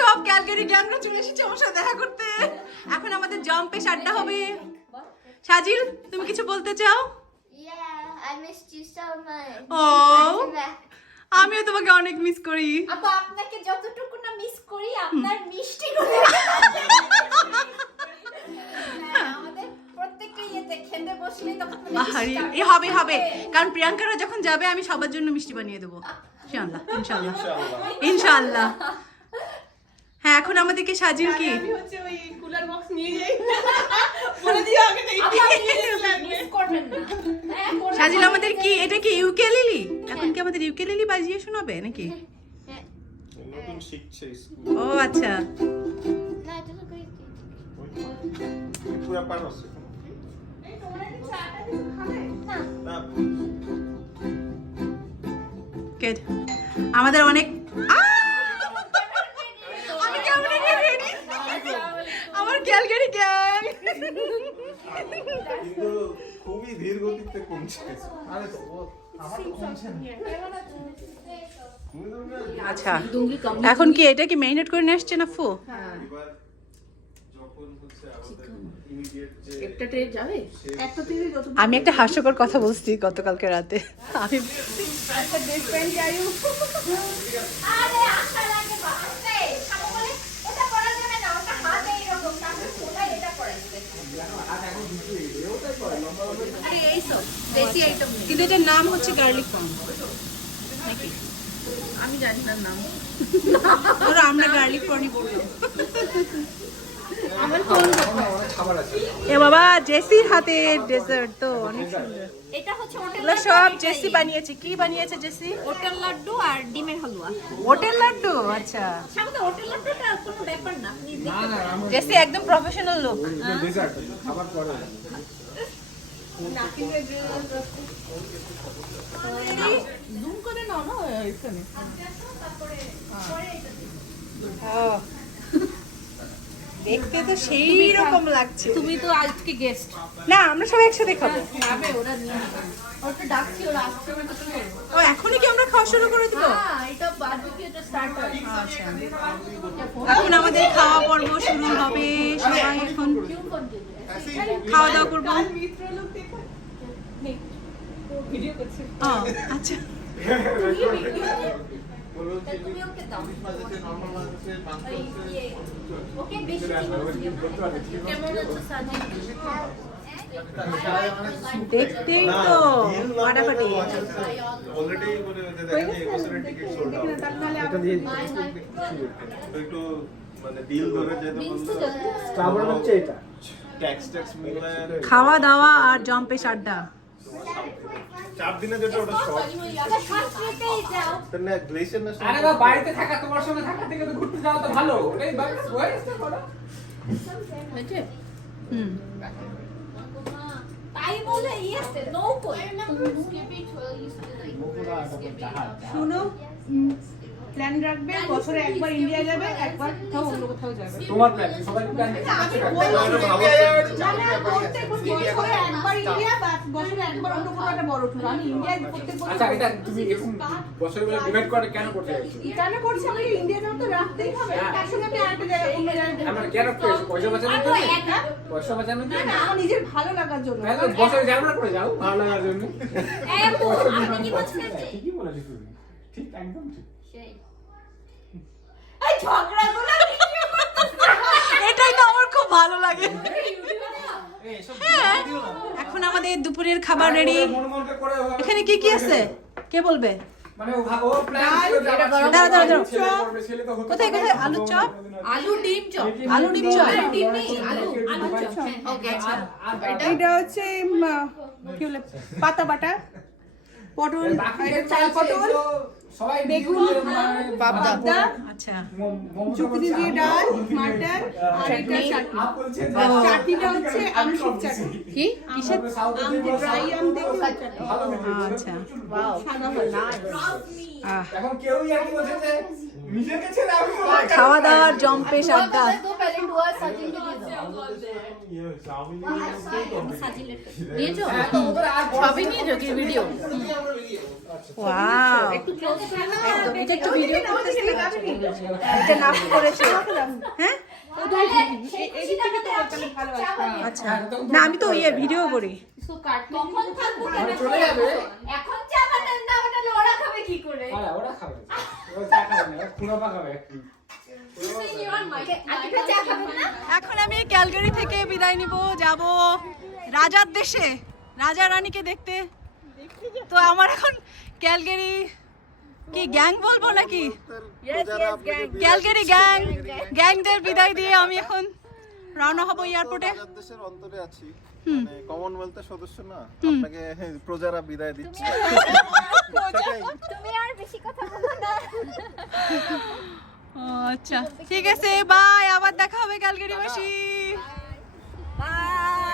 সব ক্যালকারি গ্যাংরা চলে এসেছে আমার সাথে দেখা করতে। এখন আমাদের জাম্পে আড্ডা হবে। সাজিল, তুমি কিছু বলতে চাও? Yeah, I missed you so much. Oh. আমিও তোমাকে অনেক মিস করি। আপু আপনাকে যতটুকু না মিস করি আপনার মিষ্টি গুলো আমাদের প্রত্যেকটা ইয়েতে খেতে বসলে তখন আহারি এ হবে হবে, কারণ প্রিয়াঙ্কারা যখন যাবে আমি সবার জন্য মিষ্টি বানিয়ে দেবো ইনশাআল্লাহ ইনশাআল্লাহ ইনশাআল্লাহ। হ্যাঁ, এখন আমাদেরকে সাজিল কি আমি হচ্ছে ওই কুলার বক্স নিয়ে যাই বলে দিও আগে থেকে মিস করবেন না। সাজিল আমাদের কি এটা কি ইউকেলেলি? এখন কি আমাদের ইউকেলেলি বাজিয়ে শোনাবে নাকি? নতুন শিখছে ও আচ্ছা, না এটা তো কই পুরো পার আছে এই তোমরা কি চাটা কিছু খাবে না গুড। আমাদের অনেক আমি কেমন রেডি আমার ক্যালকারি গ্যাং। কিন্তু খুবই ধীর গতিতে কমছে। আরে তো আমার তো কমছে না। আচ্ছা, এখন কি এটা কি মেরিনেট করে নিয়ে আসছে না ফু? এবার যখন হচ্ছে আমাদের ইমিডিয়েট যে একটা ট্রে যাবে একটা থেকে যত আমি একটা হাস্যকর কথা বলছি গতকালকে রাতে। আমি একটা ড্রেস প্যান্ট চাইও আরে আশা লাগে বাসতে খাবো বলে ওটা করা যাবে না, ওটা হাতে এরকম তাহলে ওটা এটা করাইছে। আরে এই সব দেশি আইটেম কিন্তু এটার নাম হচ্ছে গার্লিক প্রন। আমি জানি না নাম ধরো আমরা গার্লিক প্রনই বলবো। আমার কোন অনেক খাবার আছে। এ বাবা, জেসির হাতে ডেজার্ট তো অনেক সুন্দর। এটা হচ্ছে হোটেল এগুলো সব জেসি বানিয়েছে। কি বানিয়েছে জেসি? হোটেল লাড্ডু আর ডিমের হালুয়া। হোটেল লাড্ডু। আচ্ছা, সামনে হোটেল লাড্ডুটা কোনো ব্যাপার না, আপনি না না আমরা জেসি একদম প্রফেশনাল লোক। ডেজার্ট খাবার পরে। নাকিনের জুম করে নাও না এখানে দেখতে তো সেই রকম লাগছে। তুমি তো আজকে গেস্ট না, আমরা সবাই একসাথে খাবো। খাবে ওরা নিয়ে ওটা ডাকছি ওরা আসছে না তো তুমি ও এখনই কি আমরা খাওয়া শুরু করে দিব? হ্যাঁ এটা বারবিকিউ এটা স্টার্ট হয় আচ্ছা, এখন আমাদের খাওয়া পর্ব শুরু হবে। সবাই এখন খাওয়া দাওয়া করবো। মিত্র লোক দেখো ভিডিও করছে ও আচ্ছা, তুমি ওকে দাও ইয়ে ওকে বেশি কেমন আছে সাজি দেখতেই তো ফাটাফাটি। অলরেডি মানে দেখেন যে এবছরের টিকিট সোল্ড আউট। এটা দিয়ে একটু মানে ডিল ধরে যেতে বলতো খাবার হচ্ছে এটা। ট্যাক্স মিলায় খাওয়া দাওয়া আর জম্পে আড্ডা। 4 দিনে যেটা ওটা শর্ট এটা শাস্ত্রতেই যাও না গ্লেশিয়ার না আরে বা বাড়িতে থাকা তোমার সঙ্গে থাকা থেকে তো ঘুরতে যাওয়া তো ভালো। ওটাই ওয়েস্ট করো। হয়েছে হুম, তাই বলে ইয়েছে নো কই শুনো প্ল্যান রাখবে বছরে একবার ইন্ডিয়া যাবে একবার কোথাও অন্য কোথাও যাবে তোমার প্ল্যান সবাই প্ল্যান আমি বলতে বছরে একবার ইন্ডিয়া বা বছরে একবার অন্য কোথাও একটা বড় ট্যুর আমি ইন্ডিয়া প্রত্যেক বছর আচ্ছা এটা তুমি এরকম বছরে বলে ডিভাইড করে কেন করতে চাইছো? কেন করছি আমি ইন্ডিয়া যাও তো রাখতেই হবে তার সঙ্গে আমি আরেকটা জায়গায় অন্য জায়গায় আমরা কেন করছো? পয়সা বাঁচানোর জন্য? পয়সা বাঁচানোর না জন্য? না আমার নিজের ভালো লাগার জন্য তাহলে বছরে যাও না করে যাও ভালো লাগার জন্য। আপনি কি বলছেন ঠিকই বলেছো তুমি। ঠিক একদম ঠিক। এই ঝগড়াগুলো ভিডিও এটাই তো আমার খুব ভালো লাগে। হ্যাঁ, এখন আমাদের দুপুরের খাবার রেডি। মন মনকে করে এখানে কি কি আছে কে বলবে? মানে ও প্ল্যান ছিল যে আমার দাঁড়াও, দাঁড়াও, দাঁড়াও। ছেলে করবে, ছেলে তো হতে কোথায় পারে কোথায় না। আলু চপ? আলু ডিম চপ আলু ডিম চপ। ডিম নেই আলু আলু চপ ওকে আচ্ছা এটা হচ্ছে কি বলে পাতা বাটা পটল এটা চাল পটল সবাই বেগুন পাবদা আচ্ছা, চুকুনি দিয়ে ডাল মাটন আর এটা চাটনি চাটনিটা হচ্ছে আমসুর চাটনি কি কিসের? আম দিয়ে ড্রাই আম দিয়ে চাটনি আচ্ছা, সাদা হয় না আহ, এখন কেউই আর কি বলছে যে নিজেকে ছেড়ে আমি খাওয়া দাওয়ার জম্পে আড্ডা। तो पहले हुआ सचिन के लिए दो নিয়েছো? হ্যাঁ, তো ওদের আর বড় সবই নিয়েছো কি ভিডিও? ওয়াও, একদম এটা একটু ভিডিও করতেছি, এটা নাম করেছে। হ্যাঁ এদিক থেকে তো তাহলে ভালো আছে। আচ্ছা, না আমি তো ইয়ে ভিডিও করি। কখন থাকবো ঘরে চলে যাবে। এখন চা বানান না বানালে ওরা খাবে কি করে? হ্যাঁ, ওরা খাবে। ওরা চা খাবে না, ওরা পুরো পা খাবে। আজকে চা খাবেন না? এখন আমি ক্যালগারি থেকে বিদায় নিব, যাব রাজার দেশে, রাজা রানীকে দেখতে। তো আমার এখন ক্যালগারি কি গ্যাং বলবো নাকি, ক্যালগারি গ্যাংদের বিদায় দিয়ে আমি এখন রওনা হব এয়ারপোর্টে। দেশের অন্তরে আছি, মানে কমনওয়েলথের সদস্য না, আপনাকে প্রজারা বিদায় দিচ্ছে। তুমি আর বেশি কথা বলো না। ও আচ্ছা, ঠিক আছে, বাই, আবার দেখা হবে ক্যালগারি বাসী। বাই।